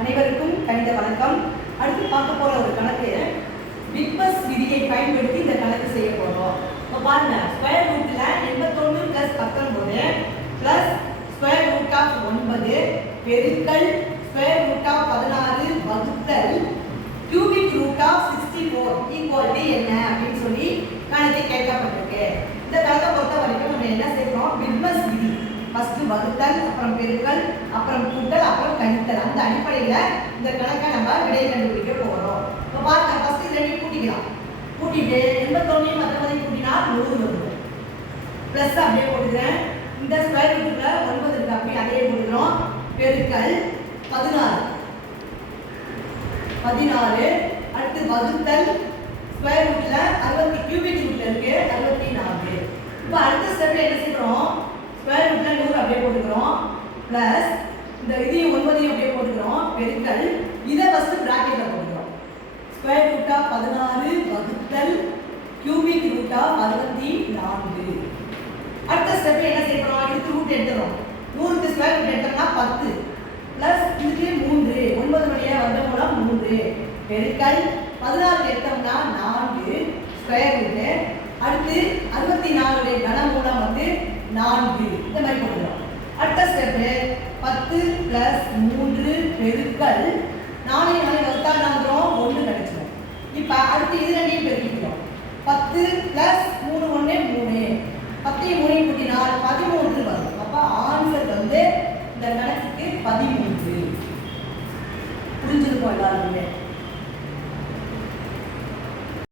அனைவருக்கும் கணித வணக்கம். அடுத்து பார்க்க போற ஒரு கணக்கு விட்பஸ் விதியை பயன்படுத்தி இந்த கணக்கு செய்ய போறோம். இப்போ பாருங்க, ஸ்கொயர் ரூட்ல 81 + 19 + ஸ்கொயர் ரூட் ஆஃப் 9 பெருக்கல் ஸ்கொயர் ரூட் ஆஃப் 16 வகுத்தல் கியூபிக் ரூட் ஆஃப் 64 ஈக்குவல் என்ன அப்படின்னு சொல்லி கணக்கு கேட்கப்பட்டிருக்கு. இந்த கணக்கை பொறுத்த வரைக்கும் நம்ம என்ன செய்யறோம், விட்பஸ் விதி ஃபர்ஸ்ட் வகுத்தல், அப்புறம் பெருக்கல், அப்புறம் கூட்டல், அப்புறம் கழித்தல். அந்த அடிப்படையில் இந்த கணக்கை நம்ம விடை கண்டுபிடிக்க போகிறோம். இப்போ பாருங்க, ஃபர்ஸ்ட் இதை கூட்டிக்கலாம். கூட்டிட்டு 81 19 கூட்டினா 100 வரும். ப்ளஸ் அப்படியே போட்டுக்கிறேன். இந்த ஸ்கொயர் ரூட்டுக்குள்ள 9 இருக்கு, அப்படியே அதே போட்டுக்கிறோம். பெருக்கல் 16 அடுத்து வகுத்தல் ஸ்கொயர் ரூட்ல 60 கியூபிக் ரூட்ல இருக்கு 64. இப்போ அடுத்த ஸ்டெப்ல என்ன செய்றோம், ஸ்கொயர் ரூட்ல 100 அப்படியே போட்டுக்கிறோம். பிளஸ் இந்த இதையும் 9 அப்படியே போட்டுக்கிறோம். பெருக்கல் இதை ஃபர்ஸ்ட் பிராக்கெட்ல போட்டுக்கிறோம். ஸ்கொயர் ரூட் ஆஃப் 16 வகுத்தல் கியூபிக் ரூட் ஆஃப் 64. அடுத்த ஸ்டெப் என்ன செய்றோம், இதுக்கு ரூட் எடுத்துறோம். 100க்கு ஸ்கொயர் ரூட் எடுத்தோம்னா 10 பிளஸ் இதுக்கு 3 9 வழியா வந்த மூலம் 3 பெருக்கல் 16 எடுத்தோம்னா 4 ஸ்கொயர் ரூட். அடுத்து 64 உடைய கனமூலம் வந்து 4 இந்த மாதிரி போடுறோம். அடுத்த ஸ்டெப் 10 + 3 பெருக்கல் 4 வகுத்தா 1 கிடைச்சிடும். இப்போ அடுத்து இது ரெண்டையும் பெருக்கிக்கிறோம். 10 +